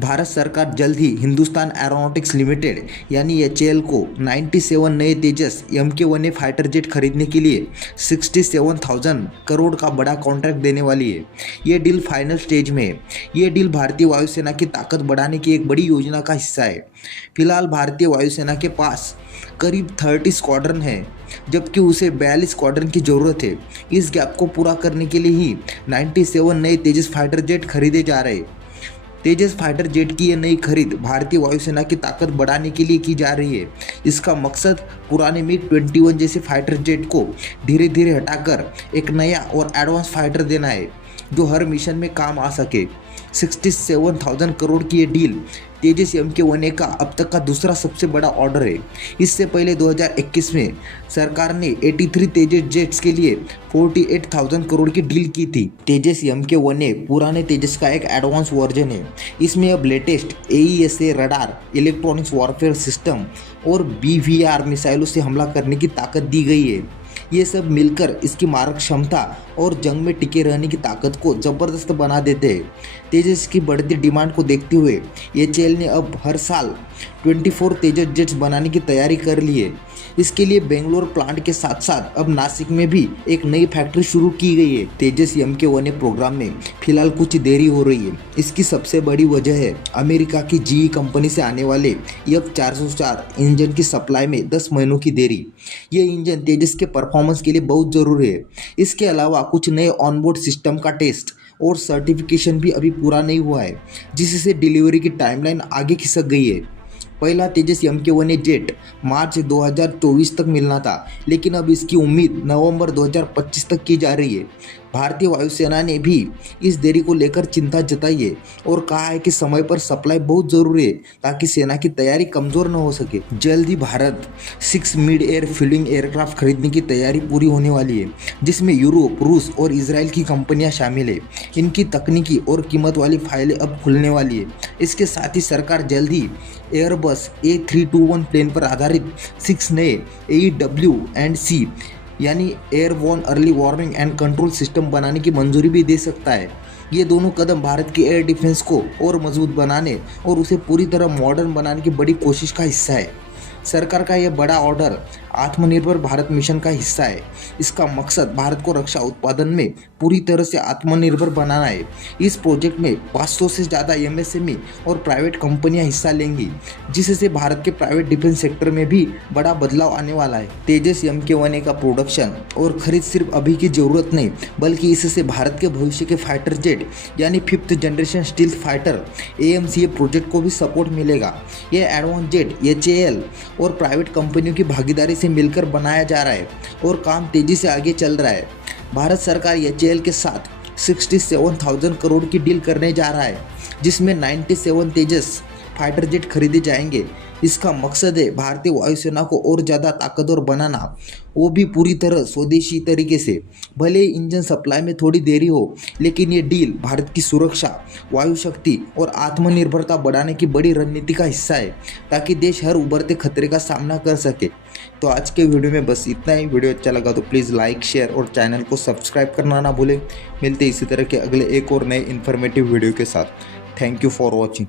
भारत सरकार जल्द ही Hindustan aeronautics limited यानी एचएएल को 97 नए तेजस MK1A फाइटर जेट खरीदने के लिए 67,000 करोड़ का बड़ा कॉन्ट्रैक्ट देने वाली है। ये डील फाइनल स्टेज में है। ये डील भारतीय वायुसेना की ताकत बढ़ाने की एक बड़ी योजना का हिस्सा है। फिलहाल भारतीय वायुसेना के पास करीब 30 स्क्वाड्रन है, जबकि उसे 42 स्क्वाड्रन की ज़रूरत है। इस गैप को पूरा करने के लिए ही 97 नए तेजस फाइटर जेट खरीदे जा रहे हैं। तेजस फाइटर जेट की ये नई खरीद भारतीय वायुसेना की ताकत बढ़ाने के लिए की जा रही है। इसका मकसद पुराने MiG-21 जैसे फाइटर जेट को धीरे धीरे हटाकर एक नया और एडवांस फाइटर देना है, जो हर मिशन में काम आ सके। 67,000 करोड़ की ये डील तेजस MK1A का अब तक का दूसरा सबसे बड़ा ऑर्डर है। इससे पहले 2021 में सरकार ने 83 तेजस जेट्स के लिए 48,000 करोड़ की डील की थी। तेजस MK1A पुराने तेजस का एक एडवांस वर्जन है। इसमें अब latest AESA radar, electronics warfare system और BVR मिसाइलों से हमला करने की ताकत दी गई है। ये सब मिलकर इसकी मारक क्षमता और जंग में टिके रहने की ताकत को ज़बरदस्त बना देते हैं। तेजस की बढ़ती डिमांड को देखते हुए एचएएल ने अब हर साल 24 तेजस जेट्स बनाने की तैयारी कर ली है। इसके लिए बेंगलोर प्लांट के साथ साथ अब नासिक में भी एक नई फैक्ट्री शुरू की गई है। तेजस MK1A प्रोग्राम में फिलहाल कुछ देरी हो रही है। इसकी सबसे बड़ी वजह है अमेरिका की GE कंपनी से आने वाले F404 इंजन की सप्लाई में 10 महीनों की देरी। ये इंजन तेजस के परफॉर्मेंस के लिए बहुत ज़रूरी है। इसके अलावा कुछ नए ऑनबोर्ड सिस्टम का टेस्ट और सर्टिफिकेशन भी अभी पूरा नहीं हुआ है, जिससे डिलीवरी की टाइमलाइन आगे खिसक गई है। पहला तेजस MK1A जेट मार्च 2024 तक मिलना था, लेकिन अब इसकी उम्मीद नवंबर 2025 तक की जा रही है। भारतीय वायुसेना ने भी इस देरी को लेकर चिंता जताई है और कहा है कि समय पर सप्लाई बहुत ज़रूरी है, ताकि सेना की तैयारी कमज़ोर न हो सके। जल्द ही Bharat 6 mid air refuelling aircraft खरीदने की तैयारी पूरी होने वाली है, जिसमें यूरोप, रूस और इसराइल की कंपनियां शामिल है। इनकी तकनीकी और कीमत वाली फाइलें अब खुलने वाली है। इसके साथ ही सरकार जल्द ही एयरबस A321 प्लेन पर आधारित 6 नए AEW&C यानी airborne early warning and control system बनाने की मंजूरी भी दे सकता है। ये दोनों कदम भारत की एयर डिफेंस को और मजबूत बनाने और उसे पूरी तरह मॉडर्न बनाने की बड़ी कोशिश का हिस्सा है। सरकार का यह बड़ा ऑर्डर आत्मनिर्भर भारत मिशन का हिस्सा है। इसका मकसद भारत को रक्षा उत्पादन में पूरी तरह से आत्मनिर्भर बनाना है। इस प्रोजेक्ट में 500 से ज़्यादा MSME और प्राइवेट कंपनियां हिस्सा लेंगी, जिससे भारत के प्राइवेट डिफेंस सेक्टर में भी बड़ा बदलाव आने वाला है। तेजस MK1A का प्रोडक्शन और खरीद सिर्फ अभी की ज़रूरत नहीं, बल्कि इससे भारत के भविष्य के फाइटर जेट यानी 5th generation stealth fighter AMCA project को भी सपोर्ट मिलेगा। यह एडवांस जेट एचएएल और प्राइवेट कंपनियों की भागीदारी से मिलकर बनाया जा रहा है और काम तेजी से आगे चल रहा है। भारत सरकार एचएएल के साथ 67,000 करोड़ की डील करने जा रहा है, जिसमें 97 तेजस फाइटर जेट खरीदे जाएंगे। इसका मकसद है भारतीय वायुसेना को और ज़्यादा ताकतवर बनाना, वो भी पूरी तरह स्वदेशी तरीके से। भले इंजन सप्लाई में थोड़ी देरी हो, लेकिन ये डील भारत की सुरक्षा, वायु शक्ति और आत्मनिर्भरता बढ़ाने की बड़ी रणनीति का हिस्सा है, ताकि देश हर उभरते खतरे का सामना कर सके। तो आज के वीडियो में बस इतना ही। वीडियो अच्छा लगा तो प्लीज़ लाइक, शेयर और चैनल को सब्सक्राइब करना ना भूलें। मिलते इसी तरह के अगले एक और नए इन्फॉर्मेटिव वीडियो के साथ। Thank you for watching.